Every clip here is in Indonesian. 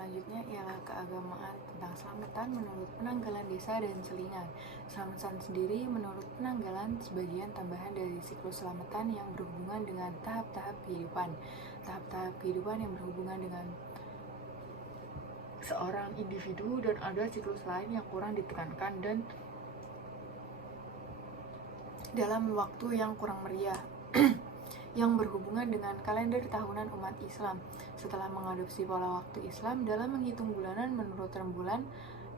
selanjutnya ialah keagamaan tentang selamatan menurut penanggalan desa dan selingan. Selamatan sendiri menurut penanggalan sebagian tambahan dari siklus selamatan yang berhubungan dengan tahap-tahap kehidupan. Tahap-tahap kehidupan yang berhubungan dengan seorang individu, dan ada siklus lain yang kurang ditekankan dan dalam waktu yang kurang meriah yang berhubungan dengan kalender tahunan umat Islam. Setelah mengadopsi pola waktu Islam dalam menghitung bulanan menurut rembulan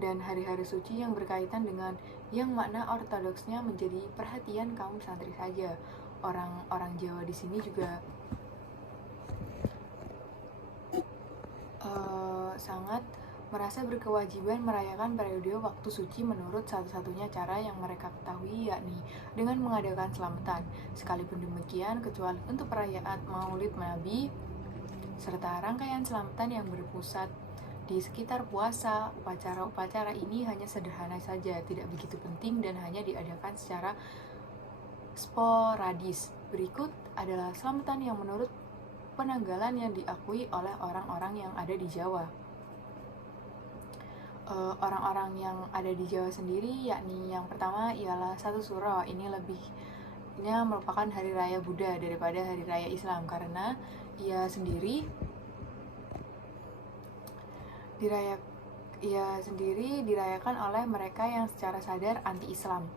dan hari-hari suci yang berkaitan dengan yang makna ortodoksnya menjadi perhatian kaum santri saja. Orang-orang Jawa di sini juga sangat merasa berkewajiban merayakan periode waktu suci menurut satu-satunya cara yang mereka ketahui, yakni dengan mengadakan selamatan. Sekalipun demikian, kecuali untuk perayaan Maulid Nabi serta rangkaian selamatan yang berpusat di sekitar puasa, upacara-upacara ini hanya sederhana saja, tidak begitu penting dan hanya diadakan secara sporadis. Berikut adalah selamatan yang menurut penanggalan yang diakui oleh orang-orang yang ada di Jawa. Orang-orang yang ada di Jawa sendiri, yakni yang pertama ialah Satu Suro. Ini merupakan hari raya Buddha daripada hari raya Islam, karena ia sendiri dirayakan oleh mereka yang secara sadar anti-Islam.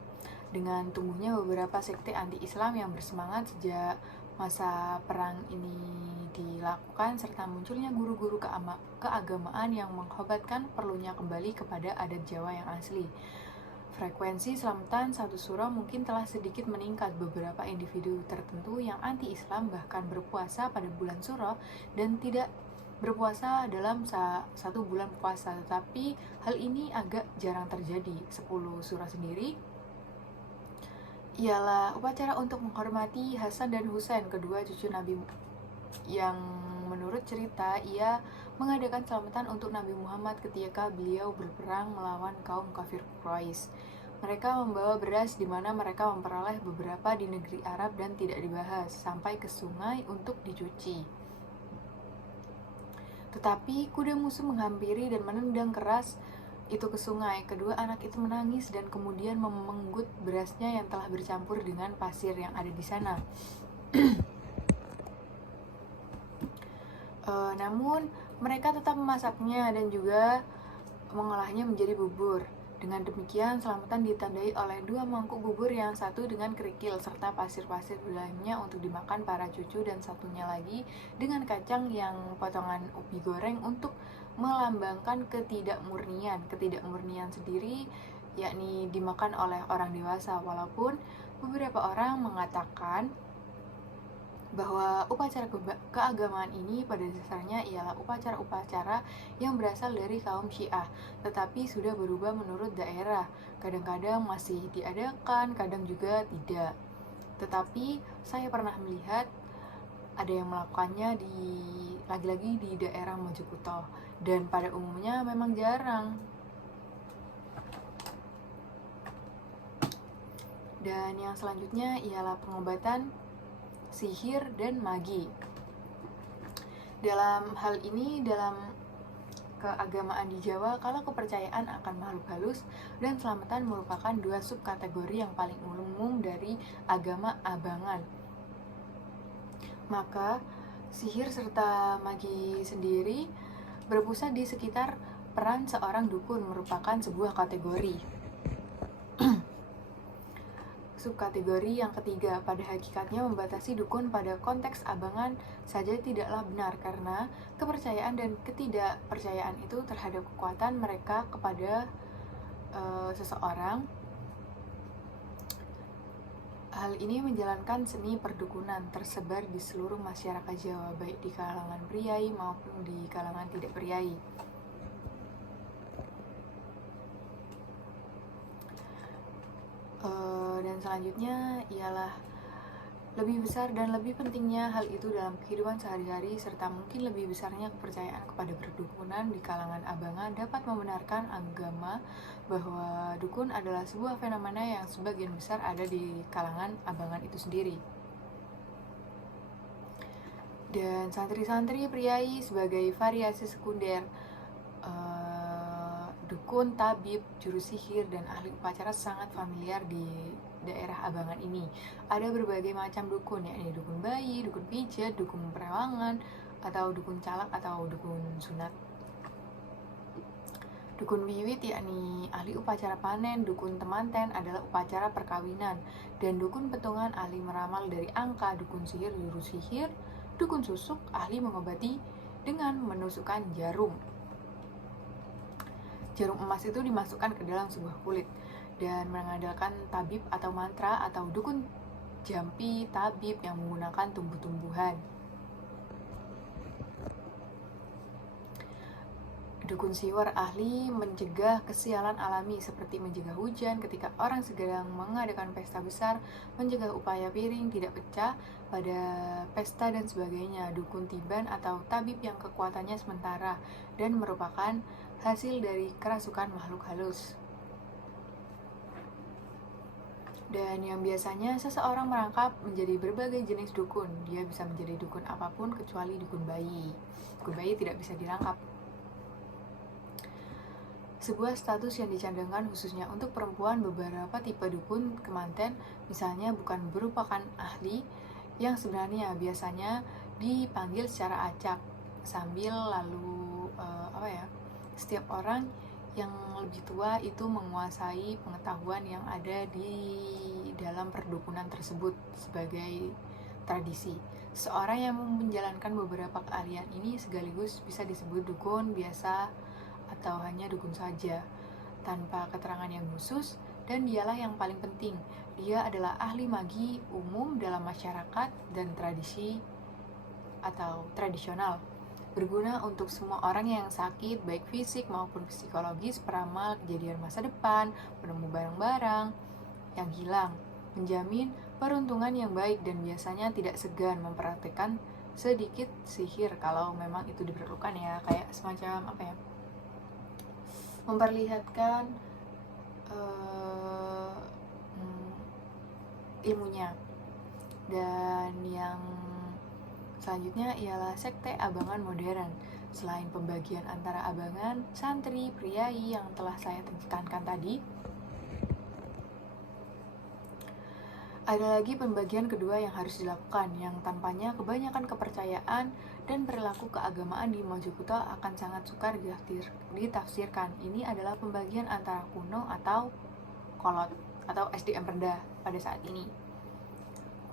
Dengan tumbuhnya beberapa sekte anti-Islam yang bersemangat sejak masa perang ini dilakukan, serta munculnya guru-guru keagamaan yang mengkhawatirkan perlunya kembali kepada adat Jawa yang asli. Frekuensi selamatan Satu Suro mungkin telah sedikit meningkat. Beberapa individu tertentu yang anti-Islam bahkan berpuasa pada bulan Suro dan tidak berpuasa dalam satu bulan puasa, tetapi hal ini agak jarang terjadi. 10 Suro sendiri ialah upacara untuk menghormati Hasan dan Husain, kedua cucu Nabi, yang menurut cerita ia mengadakan selamatan untuk Nabi Muhammad ketika beliau berperang melawan kaum kafir Quraisy. Mereka membawa beras di mana mereka memperoleh beberapa di negeri Arab dan tidak dibahas sampai ke sungai untuk dicuci. Tetapi kuda musuh menghampiri dan menendang keras itu ke sungai. Kedua anak itu menangis dan kemudian memenggut berasnya yang telah bercampur dengan pasir yang ada di sana. Namun mereka tetap memasaknya dan juga mengolahnya menjadi bubur. Dengan demikian, selamatan ditandai oleh 2 mangkuk bubur, yang satu dengan kerikil serta pasir-pasir di dalamnya untuk dimakan para cucu, dan satunya lagi dengan kacang yang potongan ubi goreng untuk melambangkan ketidakmurnian. Ketidakmurnian sendiri yakni dimakan oleh orang dewasa, walaupun beberapa orang mengatakan bahwa upacara keagamaan ini pada dasarnya ialah upacara-upacara yang berasal dari kaum Syiah, tetapi sudah berubah menurut daerah. Kadang-kadang masih diadakan, kadang juga tidak. Tetapi saya pernah melihat ada yang melakukannya lagi-lagi di daerah Mojokerto, dan pada umumnya memang jarang. Dan yang selanjutnya ialah pengobatan sihir dan magi. Dalam hal ini, dalam keagamaan di Jawa, kalau kepercayaan akan makhluk halus dan selamatan merupakan 2 subkategori yang paling umum dari agama abangan. Maka sihir serta magi sendiri berpusat di sekitar peran seorang dukun, merupakan sebuah kategori. Subkategori yang ketiga pada hakikatnya membatasi dukun pada konteks abangan saja tidaklah benar, karena kepercayaan dan ketidakpercayaan itu terhadap kekuatan mereka kepada seseorang. Hal ini menjalankan seni perdukunan tersebar di seluruh masyarakat Jawa, baik di kalangan priai maupun di kalangan tidak priai. Dan selanjutnya ialah lebih besar dan lebih pentingnya hal itu dalam kehidupan sehari-hari, serta mungkin lebih besarnya kepercayaan kepada perdukunan di kalangan abangan dapat membenarkan agama bahwa dukun adalah sebuah fenomena yang sebagian besar ada di kalangan abangan itu sendiri. Dan santri-santri priai sebagai variasi sekunder dukun, tabib, juru sihir, dan ahli upacara sangat familiar di daerah Abangan ini. Ada berbagai macam dukun, yakni dukun bayi, dukun pijat, dukun perewangan, atau dukun calak atau dukun sunat. Dukun wiwit yakni ahli upacara panen, dukun temanten adalah upacara perkawinan, dan dukun petungan ahli meramal dari angka, dukun sihir juru sihir, dukun susuk ahli mengobati dengan menusukkan jarum. Jarum emas itu dimasukkan ke dalam sebuah kulit dan mengandalkan tabib atau mantra, atau dukun jampi tabib yang menggunakan tumbuh-tumbuhan. Dukun siwer ahli mencegah kesialan alami seperti mencegah hujan ketika orang sedang mengadakan pesta besar, mencegah upaya piring tidak pecah pada pesta dan sebagainya. Dukun tiban atau tabib yang kekuatannya sementara dan merupakan hasil dari kerasukan makhluk halus. Dan yang biasanya seseorang merangkap menjadi berbagai jenis dukun. Dia bisa menjadi dukun apapun kecuali dukun bayi. Dukun bayi tidak bisa dirangkap. Sebuah status yang dicandangkan khususnya untuk perempuan. Beberapa tipe dukun kemanten misalnya bukan merupakan ahli yang sebenarnya biasanya dipanggil secara acak sambil lalu setiap orang yang lebih tua itu menguasai pengetahuan yang ada di dalam perdukunan tersebut sebagai tradisi. Seorang yang menjalankan beberapa keahlian ini sekaligus bisa disebut dukun biasa atau hanya dukun saja, tanpa keterangan yang khusus, dan dialah yang paling penting. Dia adalah ahli magi umum dalam masyarakat dan tradisi atau tradisional, berguna untuk semua orang yang sakit, baik fisik maupun psikologis, peramal kejadian masa depan, penemu barang-barang yang hilang, menjamin peruntungan yang baik, dan biasanya tidak segan mempraktikkan sedikit sihir kalau memang itu diperlukan ya, kayak semacam memperlihatkan ilmunya. Dan yang selanjutnya ialah sekte abangan modern. Selain pembagian antara abangan, santri, priai yang telah saya tekankan tadi, ada lagi pembagian kedua yang harus dilakukan, yang tanpanya kebanyakan kepercayaan dan perilaku keagamaan di Mojokerto akan sangat sukar ditafsirkan. Ini adalah pembagian antara kuno atau kolot atau SDM rendah pada saat ini.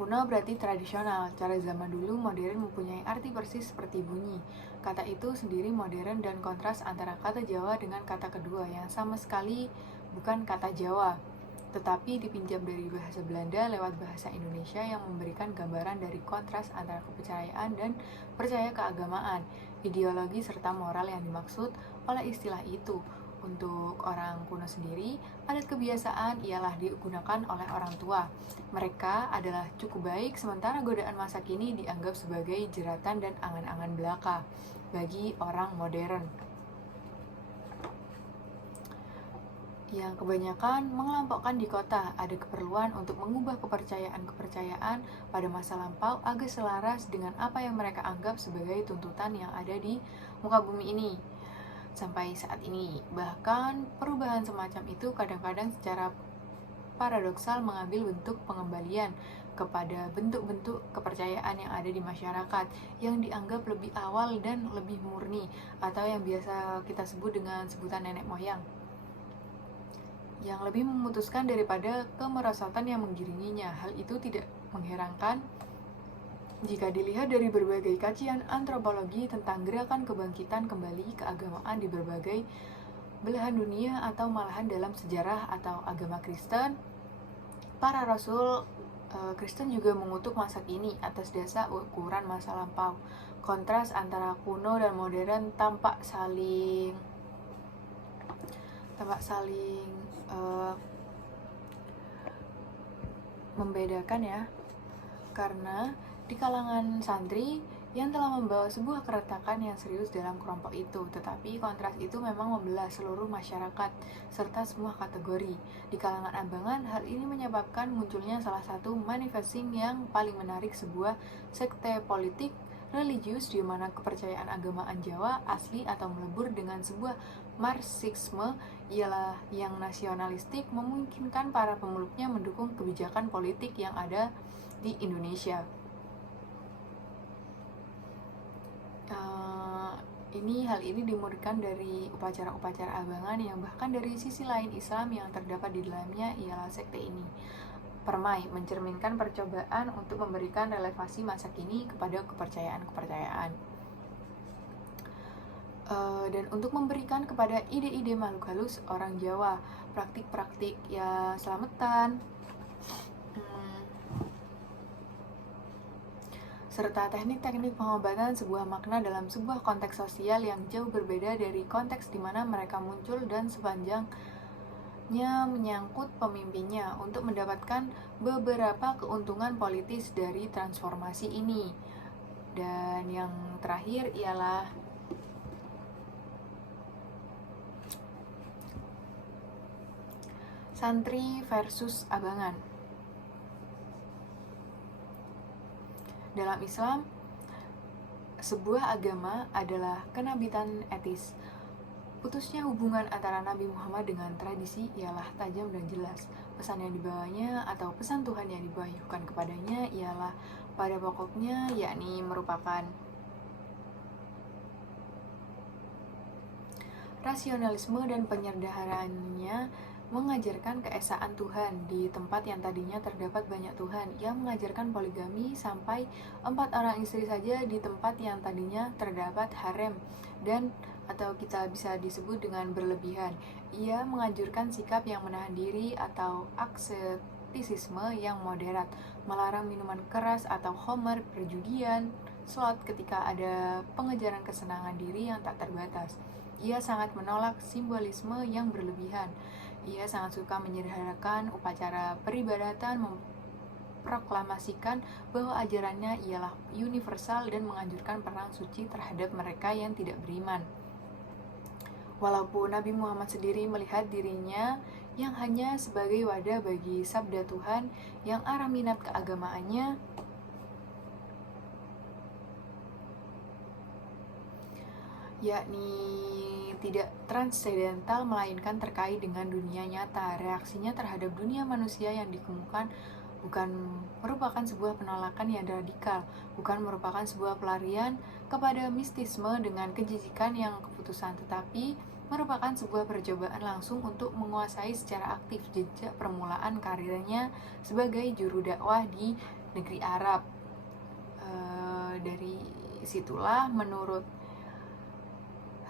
Kuno berarti tradisional, cara zaman dulu. Modern mempunyai arti persis seperti bunyi. Kata itu sendiri modern dan kontras antara kata Jawa dengan kata kedua yang sama sekali bukan kata Jawa, tetapi dipinjam dari bahasa Belanda lewat bahasa Indonesia, yang memberikan gambaran dari kontras antara kepercayaan dan percaya keagamaan, ideologi serta moral yang dimaksud oleh istilah itu. Untuk orang kuno sendiri, adat kebiasaan ialah digunakan oleh orang tua. Mereka adalah cukup baik, sementara godaan masa kini dianggap sebagai jeratan dan angan-angan belaka bagi orang modern, yang kebanyakan mengelompokkan di kota. Ada keperluan untuk mengubah kepercayaan-kepercayaan pada masa lampau agar selaras dengan apa yang mereka anggap sebagai tuntutan yang ada di muka bumi ini sampai saat ini. Bahkan perubahan semacam itu kadang-kadang secara paradoksal mengambil bentuk pengembalian kepada bentuk-bentuk kepercayaan yang ada di masyarakat yang dianggap lebih awal dan lebih murni, atau yang biasa kita sebut dengan sebutan nenek moyang, yang lebih memutuskan daripada kemerosotan yang menggiringinya. Hal itu tidak mengherankan jika dilihat dari berbagai kajian antropologi tentang gerakan kebangkitan kembali keagamaan di berbagai belahan dunia, atau malahan dalam sejarah atau agama Kristen. Para rasul Kristen juga mengutuk masa kini atas dasar ukuran masa lampau. Kontras antara kuno dan modern tampak saling membedakan ya, karena di kalangan santri yang telah membawa sebuah keretakan yang serius dalam kelompok itu, tetapi kontras itu memang membelah seluruh masyarakat serta semua kategori. Di kalangan abangan, hal ini menyebabkan munculnya salah satu manifesting yang paling menarik, sebuah sekte politik religius di mana kepercayaan agamaan Jawa asli atau melebur dengan sebuah marxisme ialah yang nasionalistik memungkinkan para pemeluknya mendukung kebijakan politik yang ada di Indonesia. Hal ini dimurnikan dari upacara-upacara abangan yang bahkan dari sisi lain Islam yang terdapat di dalamnya ialah sekte ini. Permai mencerminkan percobaan untuk memberikan relevansi masa kini kepada kepercayaan-kepercayaan. Dan untuk memberikan kepada ide-ide makhluk halus orang Jawa, praktik-praktik ya selamatan, serta teknik-teknik pengobatan sebuah makna dalam sebuah konteks sosial yang jauh berbeda dari konteks di mana mereka muncul dan sepanjangnya menyangkut pemimpinnya untuk mendapatkan beberapa keuntungan politis dari transformasi ini. Dan yang terakhir ialah santri versus abangan. Dalam Islam, sebuah agama adalah kenabitan etis. Putusnya hubungan antara Nabi Muhammad dengan tradisi ialah tajam dan jelas. Pesan yang dibawanya atau pesan Tuhan yang diwahyukan kepadanya ialah pada pokoknya yakni merupakan rasionalisme dan penyederhanaannya mengajarkan keesaan Tuhan di tempat yang tadinya terdapat banyak Tuhan. Ia mengajarkan poligami sampai 4 orang istri saja di tempat yang tadinya terdapat harem dan atau kita bisa disebut dengan berlebihan. Ia menganjurkan sikap yang menahan diri atau asketisisme yang moderat, melarang minuman keras atau khamar, perjudian, slot ketika ada pengejaran kesenangan diri yang tak terbatas. Ia sangat menolak simbolisme yang berlebihan. Ia sangat suka menyederhanakan upacara peribadatan, memproklamasikan bahwa ajarannya ialah universal dan menganjurkan perang suci terhadap mereka yang tidak beriman. Walaupun Nabi Muhammad sendiri melihat dirinya yang hanya sebagai wadah bagi sabda Tuhan yang arah minat keagamaannya, yakni tidak transendental melainkan terkait dengan dunia nyata. Reaksinya terhadap dunia manusia yang dikemukakan bukan merupakan sebuah penolakan yang radikal, bukan merupakan sebuah pelarian kepada mistisme dengan kejijikan yang keputusan, tetapi merupakan sebuah percobaan langsung untuk menguasai secara aktif jejak permulaan karirnya sebagai juru dakwah di negeri Arab. Dari situlah menurut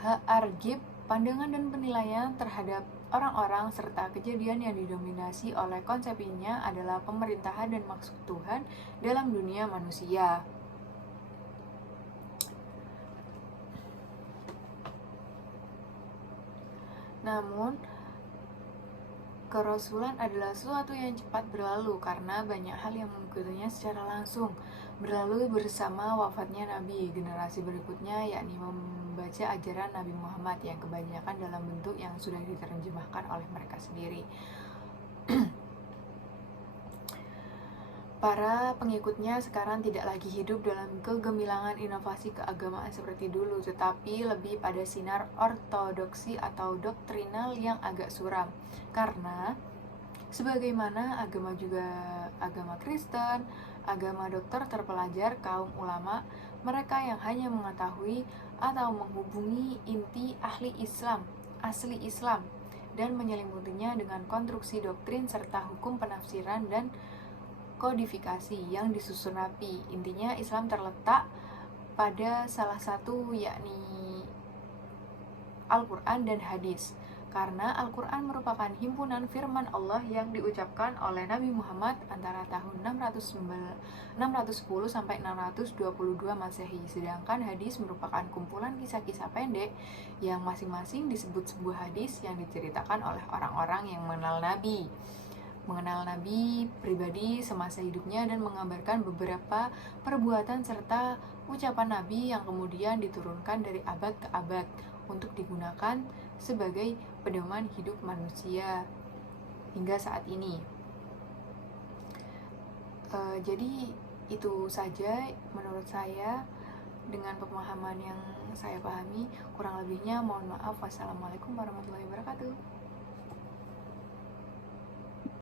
H.R.Gibb, pandangan dan penilaian terhadap orang-orang serta kejadian yang didominasi oleh konsepnya adalah pemerintahan dan maksud Tuhan dalam dunia manusia. Namun, kerasulan adalah sesuatu yang cepat berlalu karena banyak hal yang mengikutinya secara langsung. Berlalu bersama wafatnya Nabi, generasi berikutnya yakni membaca ajaran Nabi Muhammad yang kebanyakan dalam bentuk yang sudah diterjemahkan oleh mereka sendiri. Para pengikutnya sekarang tidak lagi hidup dalam kegemilangan inovasi keagamaan seperti dulu, tetapi lebih pada sinar ortodoksi atau doktrinal yang agak suram. Karena sebagaimana agama Kristen, agama dokter terpelajar, kaum ulama, mereka yang hanya mengetahui atau menghubungi inti asli Islam, dan menyelimutinya dengan konstruksi doktrin serta hukum penafsiran dan kodifikasi yang disusun rapi. Intinya Islam terletak pada salah satu yakni Al-Quran dan hadis. Karena Al-Quran merupakan himpunan firman Allah yang diucapkan oleh Nabi Muhammad antara tahun 610 sampai 622 Masehi. Sedangkan hadis merupakan kumpulan kisah-kisah pendek yang masing-masing disebut sebuah hadis yang diceritakan oleh orang-orang yang mengenal Nabi pribadi semasa hidupnya dan mengabarkan beberapa perbuatan serta ucapan Nabi yang kemudian diturunkan dari abad ke abad untuk digunakan sebagai pedoman hidup manusia hingga saat ini. Jadi itu saja menurut saya dengan pemahaman yang saya pahami. Kurang lebihnya mohon maaf. Wassalamualaikum warahmatullahi wabarakatuh.